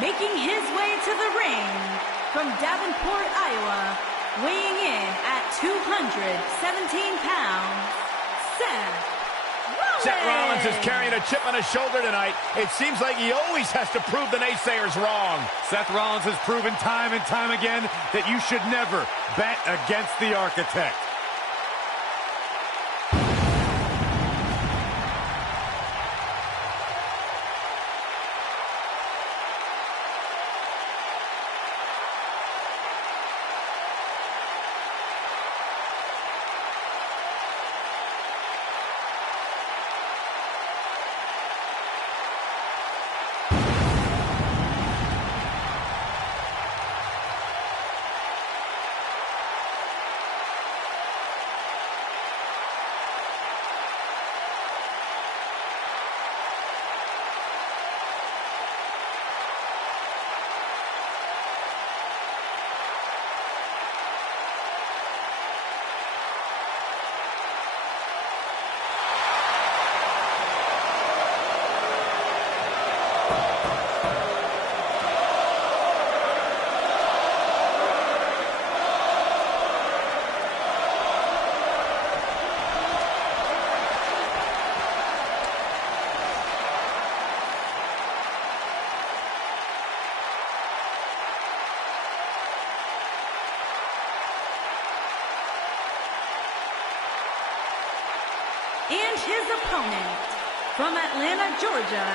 Making his way to the ring from Davenport, Iowa, weighing in at 217 pounds, Seth Rollins. Seth Rollins is carrying a chip on his shoulder tonight. It seems like he always has to prove the naysayers wrong. Seth Rollins has proven time and time again that you should never bet against the architect. And his opponent, from Atlanta, Georgia,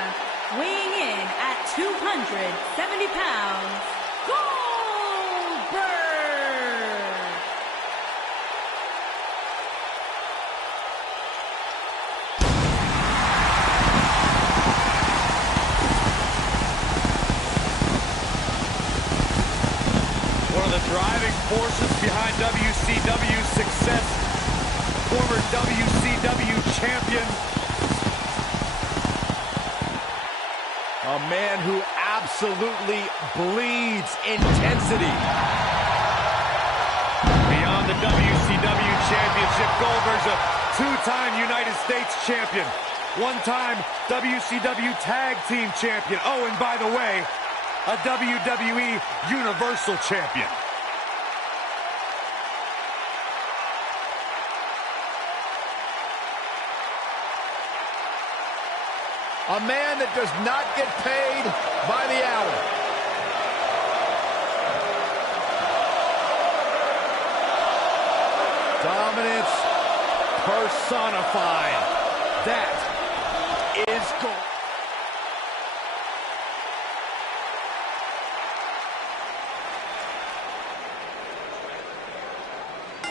weighing in at 270 pounds, Goldberg. One of the driving forces behind WCW's success, former WCW champion. A man who absolutely bleeds intensity. Beyond the WCW championship, Goldberg's a two-time United States champion, one-time WCW tag team champion. Oh, and by the way, a WWE Universal champion. A man that does not get paid by the hour. Dominance personified. That is gold.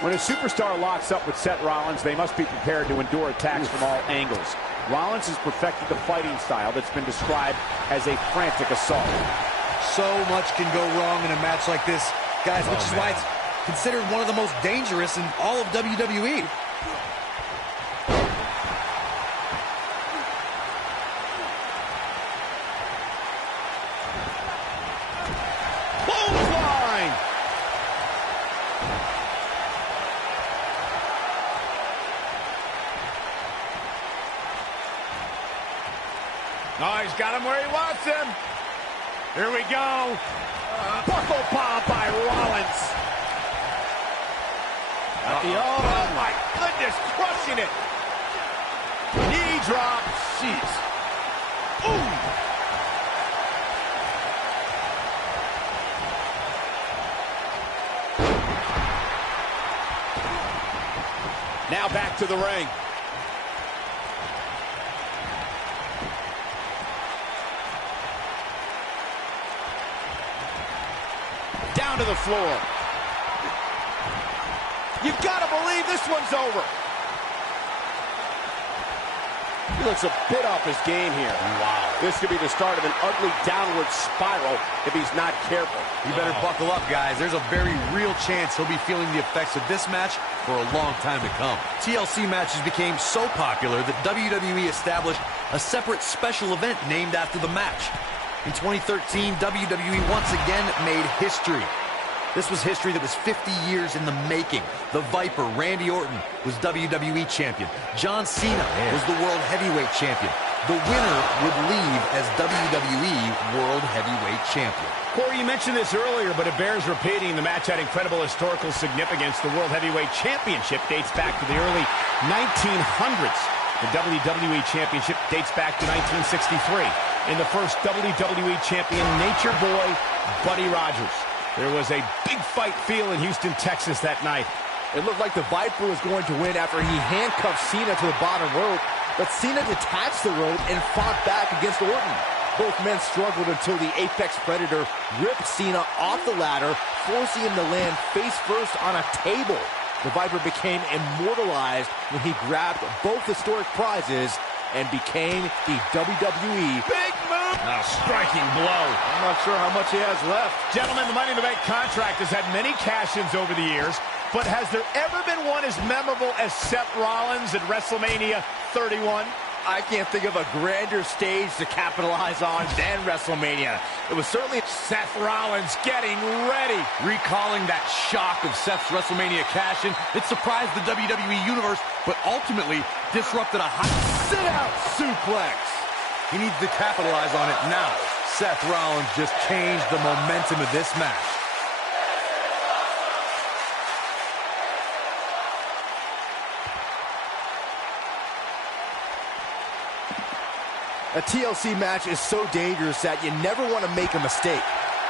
When a superstar locks up with Seth Rollins, they must be prepared to endure attacks from all angles. Rollins has perfected the fighting style that's been described as a frantic assault. So much can go wrong in a match like this, guys, which is why it's considered one of the most dangerous in all of WWE. Clothesline! Oh, he's got him where he wants him. Here we go. Buckle bomb by Rollins. Oh, my goodness, crushing it. Knee drop. Jeez. Ooh. Now back to the ring. Down to the floor. You've got to believe this one's over. He looks a bit off his game here. Wow. This could be the start of an ugly downward spiral if he's not careful. You better buckle up, guys. There's a very real chance he'll be feeling the effects of this match for a long time to come. TLC matches became so popular that WWE established a separate special event named after the match. In 2013, WWE once again made history. This was history that was 50 years in the making. The Viper, Randy Orton, was WWE champion. John Cena was the World Heavyweight champion. the winner would leave as WWE World Heavyweight Champion. Corey, you mentioned this earlier, but it bears repeating. The match had incredible historical significance. The World Heavyweight Championship dates back to the early 1900s. The WWE Championship dates back to 1963. And the first WWE Champion, Nature Boy, Buddy Rogers. There was a big fight feel in Houston, Texas that night. It looked like the Viper was going to win after he handcuffed Cena to the bottom rope, but Cena detached the rope and fought back against Orton. Both men struggled until the Apex Predator ripped Cena off the ladder, forcing him to land face first on a table. The Viper became immortalized when he grabbed both historic prizes and became the WWE Big move! A striking blow. I'm not sure how much he has left. Gentlemen, the Money in the Bank contract has had many cash-ins over the years, but has there ever been one as memorable as Seth Rollins at WrestleMania 31? I can't think of a grander stage to capitalize on than WrestleMania. It was certainly Seth Rollins getting ready. Recalling that shock of Seth's WrestleMania cash-in, it surprised the WWE Universe, but ultimately disrupted a hot sit-out suplex. He needs to capitalize on it now. Seth Rollins just changed the momentum of this match. A TLC match is so dangerous that you never want to make a mistake.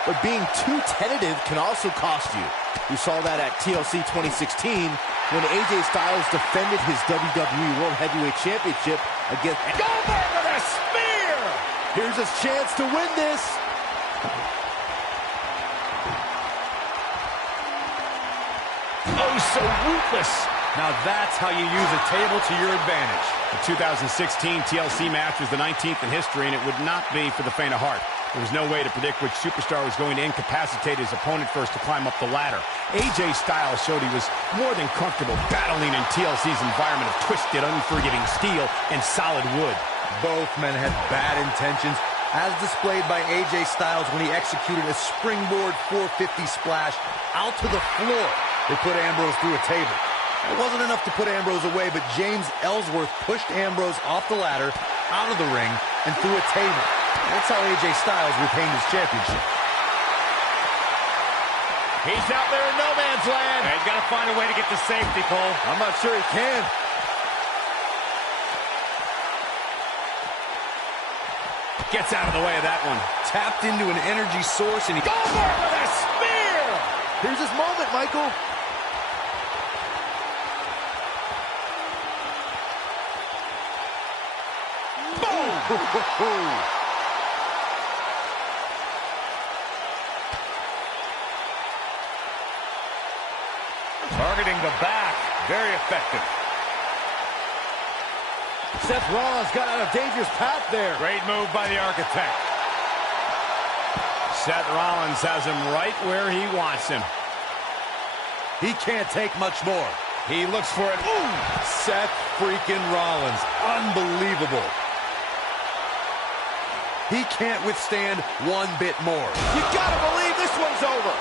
But being too tentative can also cost you. We saw that at TLC 2016 when AJ Styles defended his WWE World Heavyweight Championship against Goldberg with a spear! Here's his chance to win this. Oh, so ruthless. Now that's how you use a table to your advantage. The 2016 TLC match was the 19th in history, and it would not be for the faint of heart. There was no way to predict which superstar was going to incapacitate his opponent first to climb up the ladder. AJ Styles showed he was more than comfortable battling in TLC's environment of twisted, unforgiving steel and solid wood. Both men had bad intentions, as displayed by AJ Styles when he executed a springboard 450 splash out to the floor. They put Ambrose through a table. It wasn't enough to put Ambrose away, but James Ellsworth pushed Ambrose off the ladder, out of the ring, and through a table. That's how AJ Styles retained his championship. He's out there in no man's land. And he's got to find a way to get to safety, Cole. I'm not sure he can. Gets out of the way of that one. Tapped into an energy source, and he... Goldberg with a spear! Here's his moment, Michael. Targeting the back. Very effective. Seth Rollins got out of dangerous path there. Great move by the Architect. Seth Rollins has him right where he wants him. He can't take much more. He looks for it. Ooh! Seth freaking Rollins. Unbelievable. He can't withstand one bit more. You gotta believe this one's over.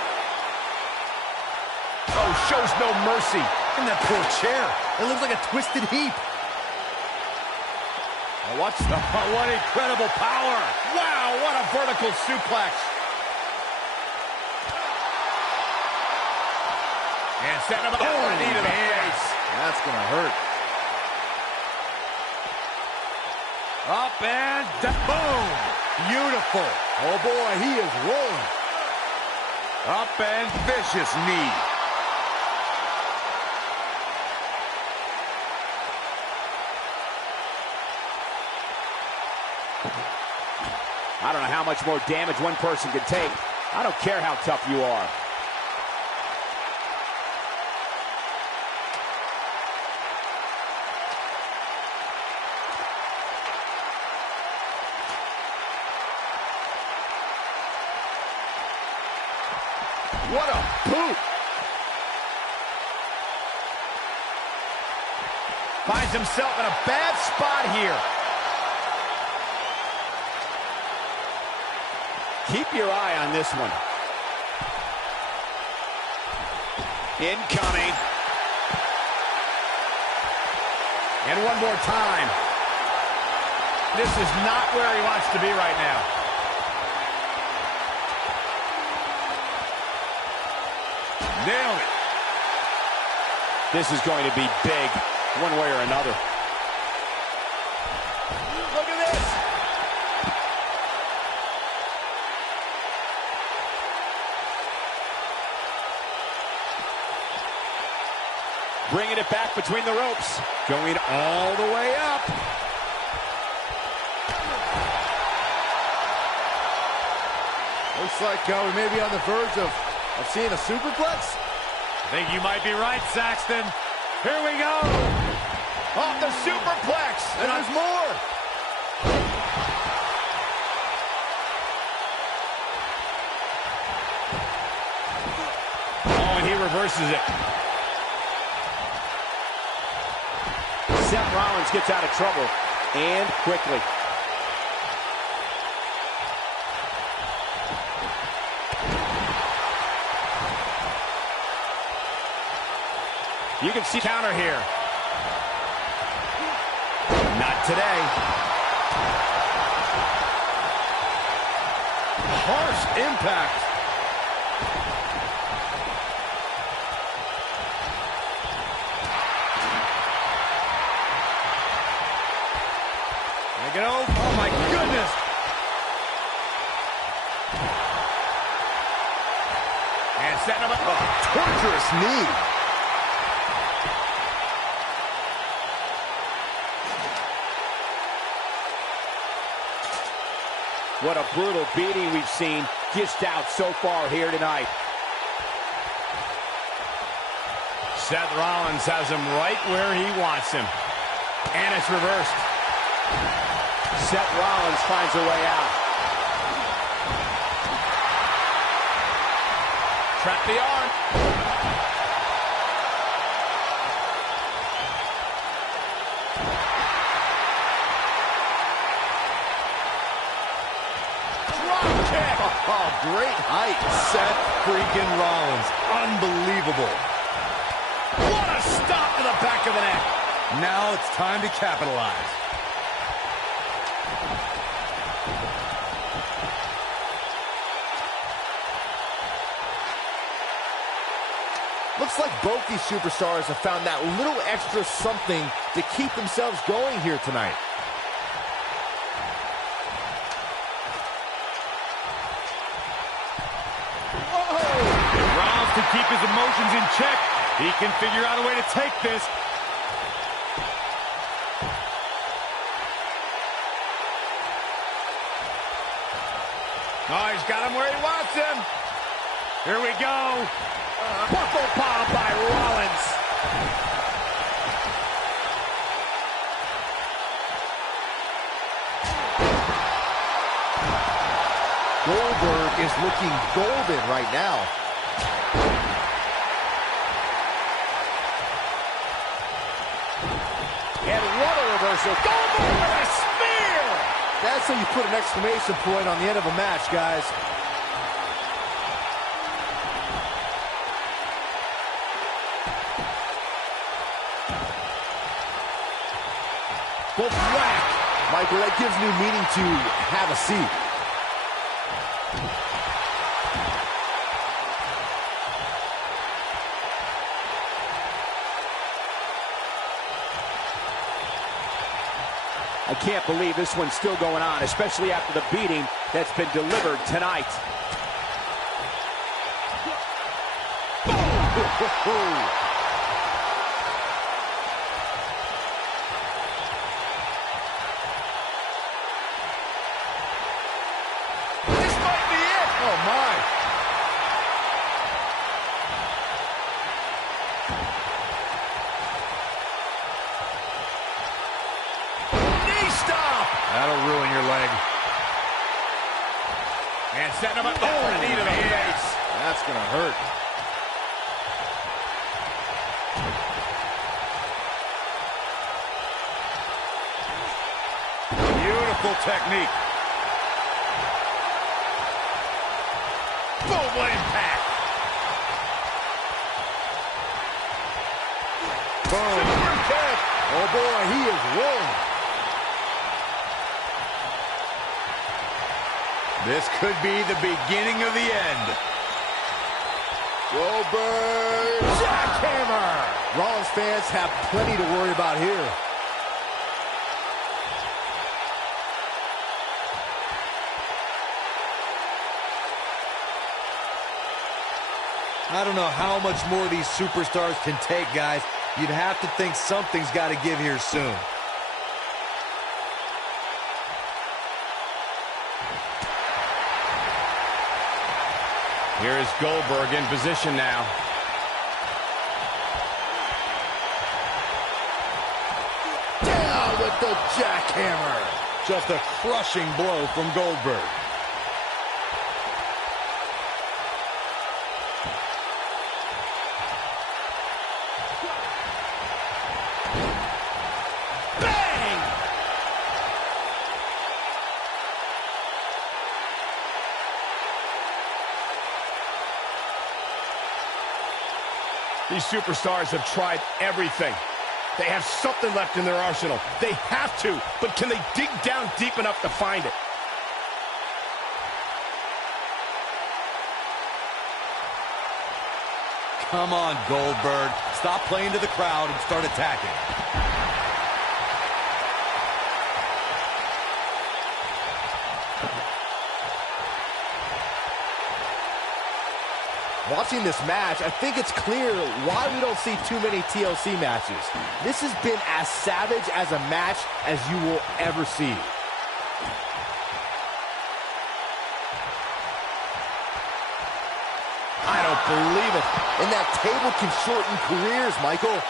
Oh, shows no mercy. And that poor chair. It looks like a twisted heap. Now watch the... what incredible power. Wow, what a vertical suplex. And setting him up. Oh, knee to the face. That's gonna hurt. Up and boom! Beautiful. Oh boy, he is rolling. Up and vicious knee. I don't know how much more damage one person can take. I don't care how tough you are. What a boot! Finds himself in a bad spot here. Keep your eye on this one. Incoming. And one more time. This is not where he wants to be right now. Nailed it. This is going to be big, one way or another. Look at this. Bringing it back between the ropes. Going all the way up. Looks like we may be on the verge of seeing a superplex. I think you might be right, Saxton. Here we go. Off the superplex. And there's more. Oh, and he reverses it. Seth Rollins gets out of trouble, and quickly. You can see counter here. Not today. Harsh impact. Make it over. Oh, my goodness. And setting him up. Oh, torturous knee. What a brutal beating we've seen dished out so far here tonight. Seth Rollins has him right where he wants him. And it's reversed. Seth Rollins finds a way out. Trap the arm. Oh, great height. Seth freaking Rollins. Unbelievable. What a stop to the back of the neck. Now it's time to capitalize. Looks like both these superstars have found that little extra something to keep themselves going here tonight. Rollins can keep his emotions in check. He can figure out a way to take this. Oh, he's got him where he wants him. Here we go. Buckle bomb by Rollins. Goldberg is looking golden right now. And what a reversal. Goldberg with a spear. That's how you put an exclamation point on the end of a match, guys. Both whack. Michael, that gives new meaning to have a seat. I can't believe this one's still going on, especially after the beating that's been delivered tonight. This might be it. Oh, my. Knee stop. That'll ruin your leg. And setting him up. Oh, a knee to the face. That's going to hurt. Beautiful technique. Boom, what impact. Boom. Super kick. Oh, boy, he is rolling. This could be the beginning of the end. Goldberg jackhammer. Rollins fans have plenty to worry about here. I don't know how much more these superstars can take, guys. You'd have to think something's got to give here soon. Here is Goldberg in position now. Down with the jackhammer. Just a crushing blow from Goldberg. These superstars have tried everything. They have something left in their arsenal. They have to, but can they dig down deep enough to find it? Come on, Goldberg. Stop playing to the crowd and start attacking. Watching this match, I think it's clear why we don't see too many TLC matches. This has been as savage as a match as you will ever see. I don't believe it. And that table can shorten careers, Michael.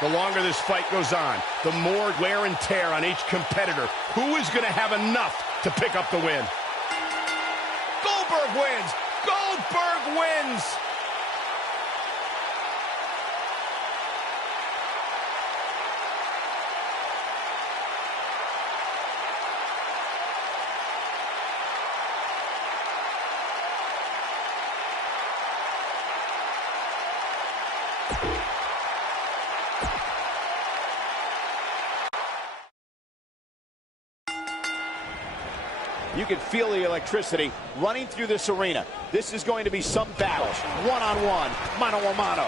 The longer this fight goes on, the more wear and tear on each competitor. Who is going to have enough to pick up the win? Goldberg wins! Goldberg wins! You can feel the electricity running through this arena. This is going to be some battle. One-on-one, mano-a-mano.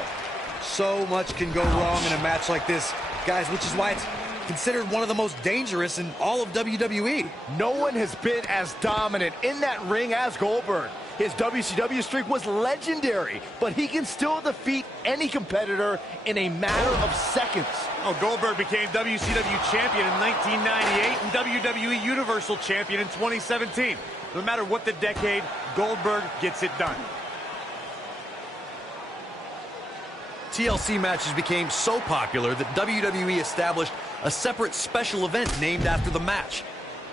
So much can go wrong in a match like this, guys, which is why it's considered one of the most dangerous in all of WWE. No one has been as dominant in that ring as Goldberg. His WCW streak was legendary, but he can still defeat any competitor in a matter of seconds. Oh, Goldberg became WCW champion in 1998 and WWE Universal champion in 2017. No matter what the decade, Goldberg gets it done. TLC matches became so popular that WWE established a separate special event named after the match.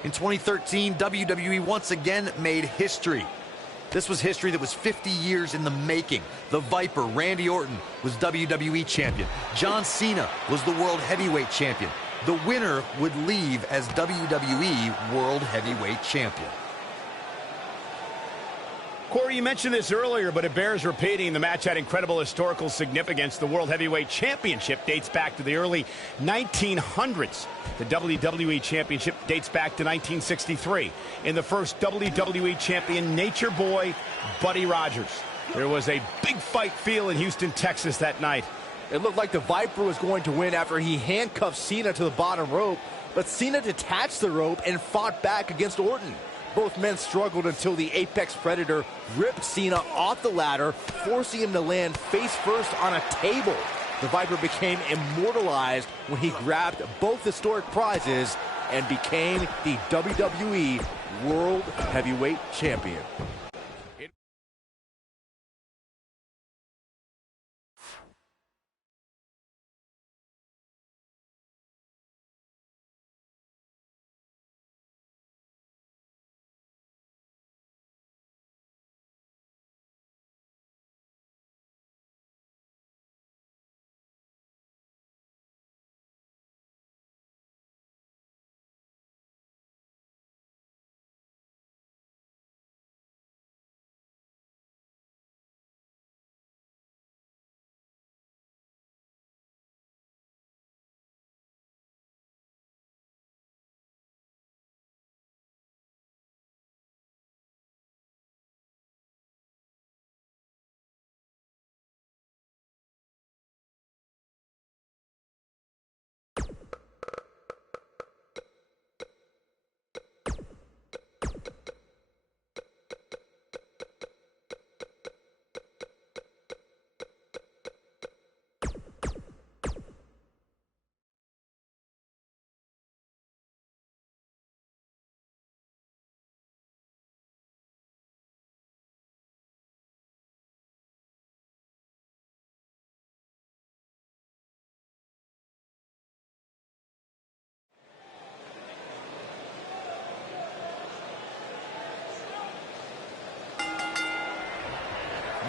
In 2013, WWE once again made history. This was history that was 50 years in the making. The Viper, Randy Orton, was WWE champion. John Cena was the World Heavyweight champion. The winner would leave as WWE World Heavyweight champion. Corey, you mentioned this earlier, but it bears repeating. The match had incredible historical significance. The World Heavyweight Championship dates back to the early 1900s. The WWE Championship dates back to 1963. In the first WWE Champion, Nature Boy, Buddy Rogers. There was a big fight feel in Houston, Texas that night. It looked like the Viper was going to win after he handcuffed Cena to the bottom rope, but Cena detached the rope and fought back against Orton. Both men struggled until the Apex Predator ripped Cena off the ladder, forcing him to land face first on a table. The Viper became immortalized when he grabbed both historic prizes and became the WWE World Heavyweight Champion.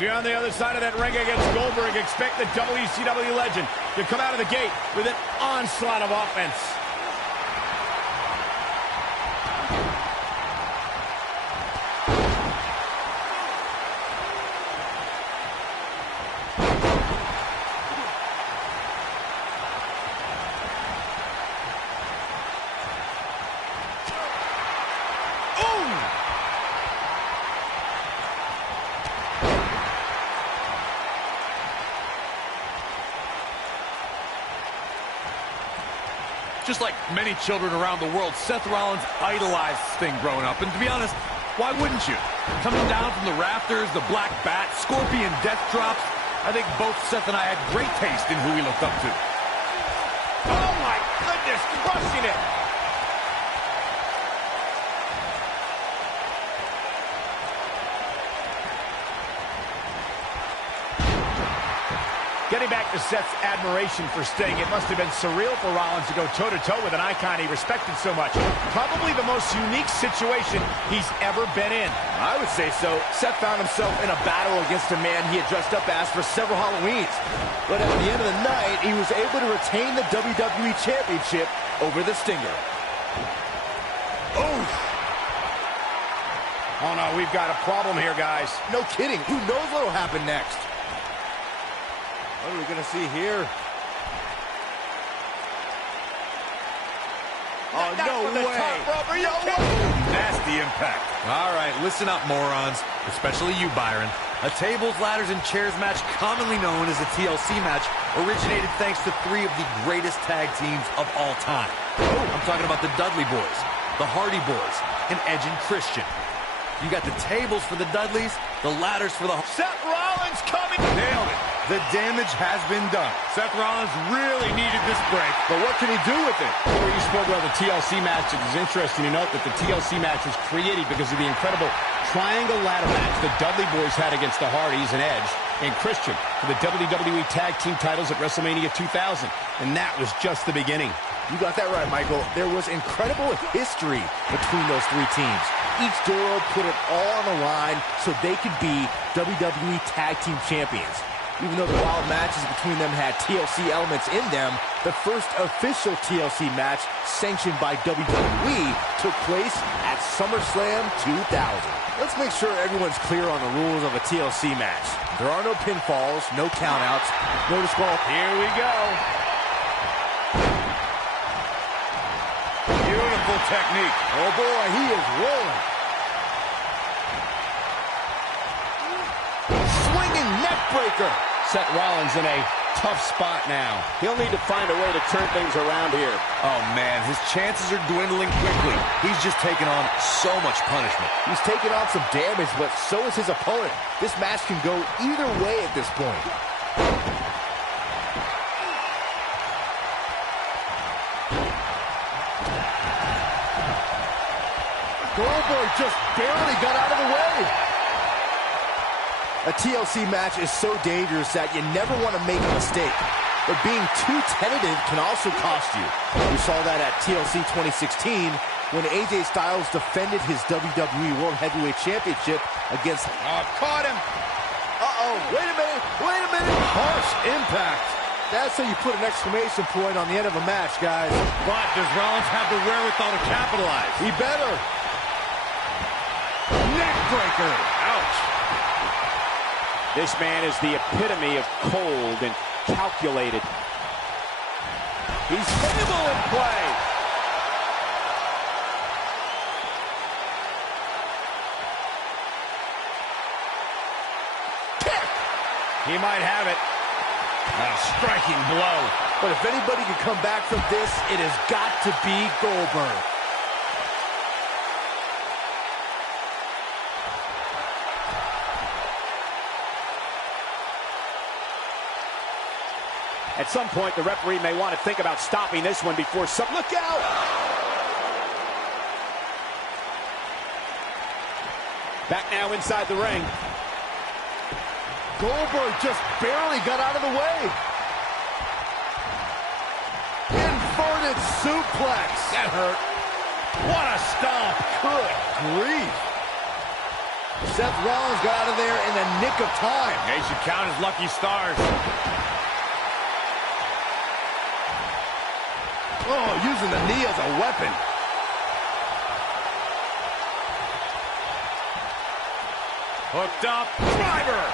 You're on the other side of that ring against Goldberg. Expect the WCW legend to come out of the gate with an onslaught of offense. Just like many children around the world, Seth Rollins idolized Sting growing up. And to be honest, why wouldn't you? Coming down from the rafters, the black bat, scorpion death drops. I think both Seth and I had great taste in who we looked up to. Oh my goodness, crushing it. Getting back to Seth's admiration for Sting, it must have been surreal for Rollins to go toe-to-toe with an icon he respected so much. Probably the most unique situation he's ever been in. I would say so. Seth found himself in a battle against a man he had dressed up as for several Halloweens. But at the end of the night, he was able to retain the WWE Championship over the Stinger. Oh! Oh no, we've got a problem here, guys. No kidding. Who knows what will happen next? What are we going to see here? Oh, no way. Nasty impact. All right, listen up, morons. Especially you, Byron. A tables, ladders, and chairs match, commonly known as a TLC match, originated thanks to three of the greatest tag teams of all time. I'm talking about the Dudley Boys, the Hardy Boys, and Edge and Christian. You got the tables for the Dudleys, the ladders for the... Seth Rollins coming. Nailed it. The damage has been done. Seth Rollins really needed this break. But what can he do with it? Before you spoke about the TLC match, it is interesting to note that the TLC match was created because of the incredible triangle ladder match the Dudley Boys had against the Hardys and Edge and Christian for the WWE Tag Team titles at WrestleMania 2000. And that was just the beginning. You got that right, Michael. There was incredible history between those three teams. Each duo put it all on the line so they could be WWE Tag Team Champions. Even though the wild matches between them had TLC elements in them, the first official TLC match sanctioned by WWE took place at SummerSlam 2000. Let's make sure everyone's clear on the rules of a TLC match. There are no pinfalls, no countouts, no disqualifications. Here we go. Beautiful technique. Oh boy, he is rolling. Swinging neck breaker. Seth Rollins in a tough spot now. He'll need to find a way to turn things around here. Oh, man, his chances are dwindling quickly. He's just taken on so much punishment. He's taken on some damage, but so is his opponent. This match can go either way at this point. Goldberg just barely got out of the way. A TLC match is so dangerous that you never want to make a mistake. But being too tentative can also cost you. We saw that at TLC 2016 when AJ Styles defended his WWE World Heavyweight Championship against... Oh, caught him. Uh-oh, wait a minute. Harsh impact. That's how you put an exclamation point on the end of a match, guys. But does Rollins have the wherewithal to capitalize? He better. Neckbreaker. Ouch. This man is the epitome of cold and calculated. He's stable in play. Kick. He might have it. A striking blow. But if anybody can come back from this, it has got to be Goldberg. At some point, the referee may want to think about stopping this one before some... Look out! Back now inside the ring. Goldberg just barely got out of the way. Inverted suplex. That hurt. What a stomp. Good grief. Seth Rollins got out of there in the nick of time. They should count his lucky stars. Oh, using the knee as a weapon. Hooked up. Driver.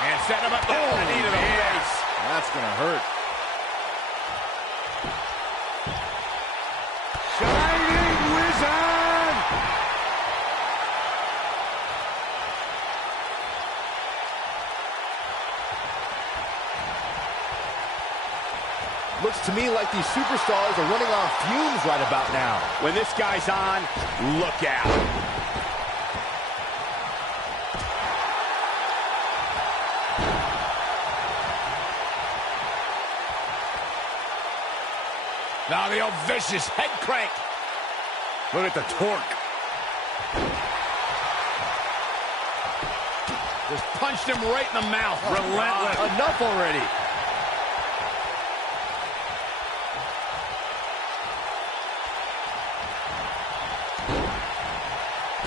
And setting him up. Oh, knee to the face. That's going to hurt. Shining Wizard. Looks to me like these superstars are running on fumes right about now. When this guy's on, look out. Now the old vicious head crank. Look at the torque. Just punched him right in the mouth. Relentless. Enough already.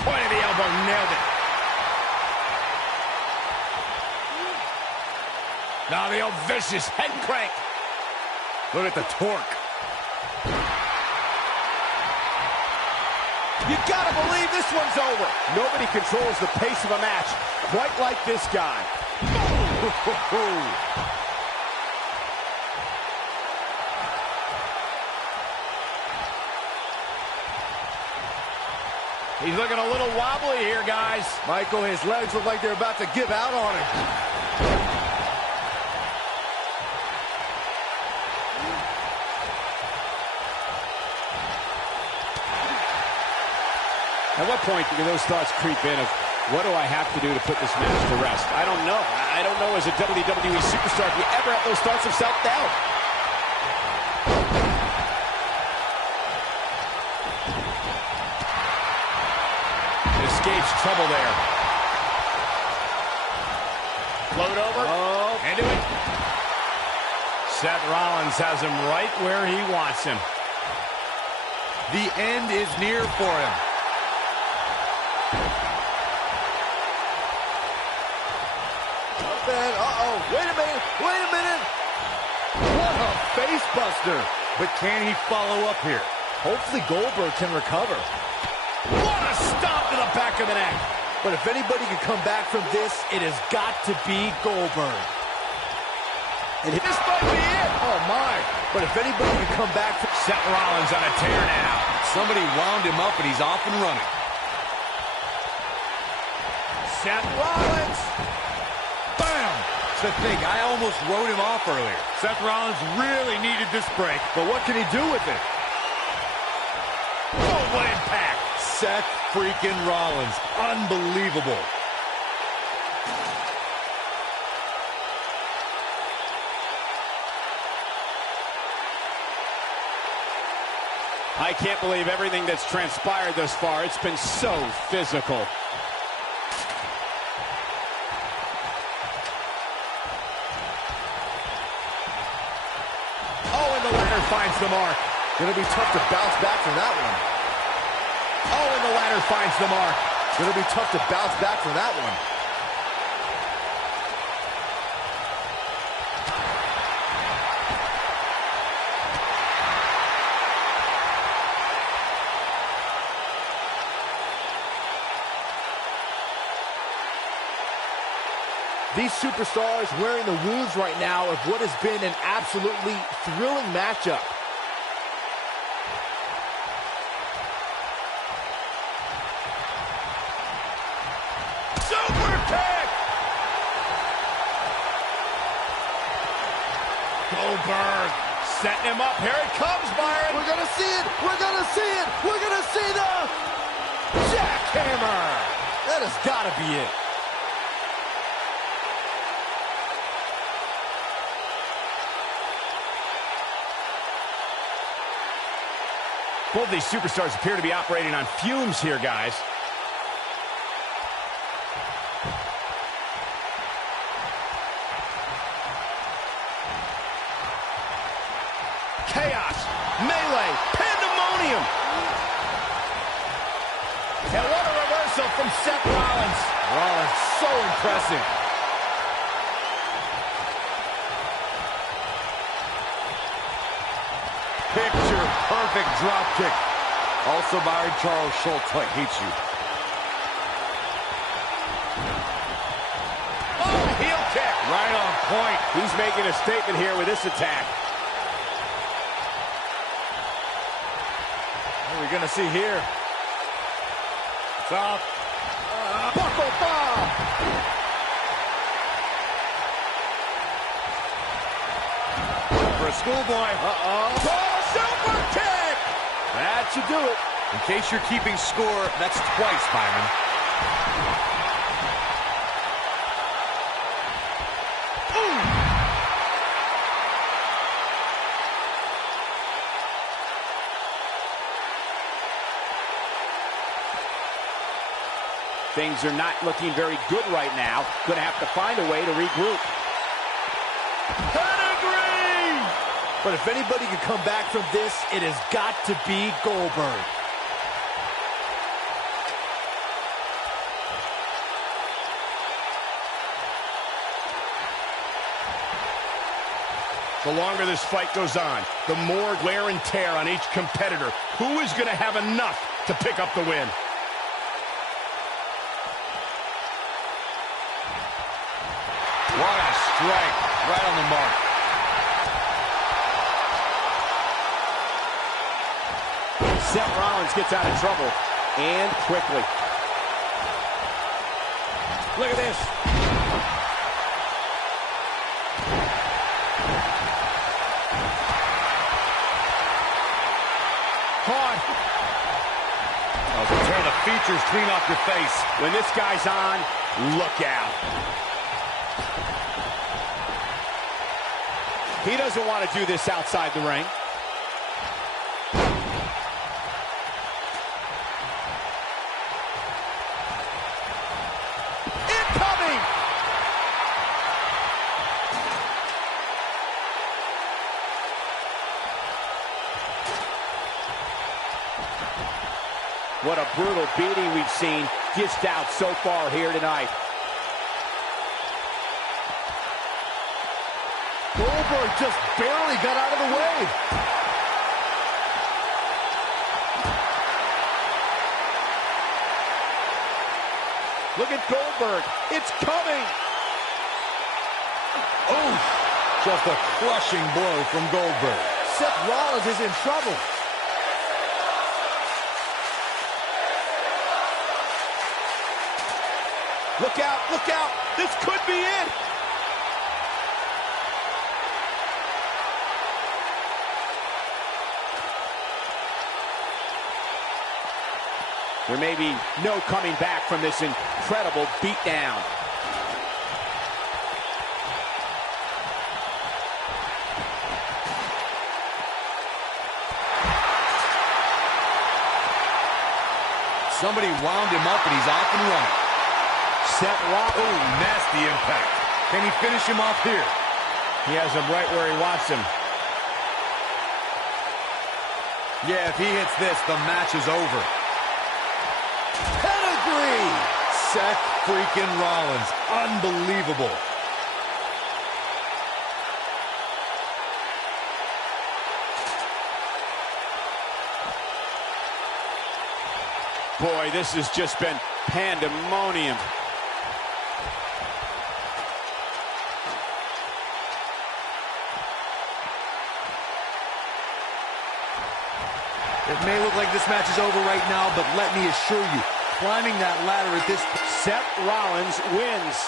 Point of the elbow, nailed it. Now the old vicious head crank. Look at the torque. You gotta believe this one's over. Nobody controls the pace of a match quite like this guy. He's looking a little wobbly here, guys. Michael, his legs look like they're about to give out on him. At what point do those thoughts creep in of, what do I have to do to put this match to rest? I don't know. I don't know as a WWE superstar if you ever have those thoughts of self-doubt. Escapes trouble there. Float over. Oh. Into it. Seth Rollins has him right where he wants him. The end is near for him. Uh-oh, wait a minute. What a face buster. But can he follow up here? Hopefully Goldberg can recover. What a stomp to the back of the neck. But if anybody can come back from this, it has got to be Goldberg. And this might be it. Oh, my. But if anybody can come back from... Seth Rollins on a tear now. Somebody wound him up and he's off and running. Seth Rollins. Bam! To think, I almost wrote him off earlier. Seth Rollins really needed this break. But what can he do with it? Oh, what impact. Seth freaking Rollins. Unbelievable. I can't believe everything that's transpired thus far. It's been so physical. Finds the mark. Gonna be tough to bounce back from that one. Oh, and the ladder finds the mark. Gonna be tough to bounce back from that one. These superstars wearing the wounds right now of what has been an absolutely thrilling matchup. Super kick! Goldberg setting him up. Here it comes, Byron. We're gonna see it. We're gonna see it. We're gonna see the jackhammer. That has gotta be it. Both these superstars appear to be operating on fumes here, guys. Chaos, melee, pandemonium. from Seth Rollins. Rollins, so impressive. Picture perfect drop kick. Also by Charles Schultz, like hates you. Oh, heel kick. Right on point. He's making a statement here with this attack. What are we going to see here? Stop. Buckle bomb. For a schoolboy. Uh-oh. Oh, super kick. That should do it. In case you're keeping score, that's twice, Byron. Things are not looking very good right now. Going to have to find a way to regroup. Pedigree! But if anybody can come back from this, it has got to be Goldberg. The longer this fight goes on, the more wear and tear on each competitor. Who is going to have enough to pick up the win? What a strike. Right on the mark. Seth Rollins gets out of trouble, and quickly. Look at this. Hard. Oh, to tear the features clean off your face. When this guy's on, look out. He doesn't want to do this outside the ring. Incoming! What a brutal beating we've seen dished out so far here tonight. Goldberg just barely got out of the way. Look at Goldberg. It's coming. Oh, just a crushing blow from Goldberg. Seth Rollins is in trouble. Look out, look out. This could be it. There may be no coming back from this incredible beatdown. Somebody wound him up and he's off and running. Seth Rollins. Oh, nasty impact. Can he finish him off here? He has him right where he wants him. Yeah, if he hits this, the match is over. Pedigree! Seth freaking Rollins. Unbelievable. Boy, this has just been pandemonium. It may look like this match is over right now, but let me assure you, climbing that ladder at this... Seth Rollins wins.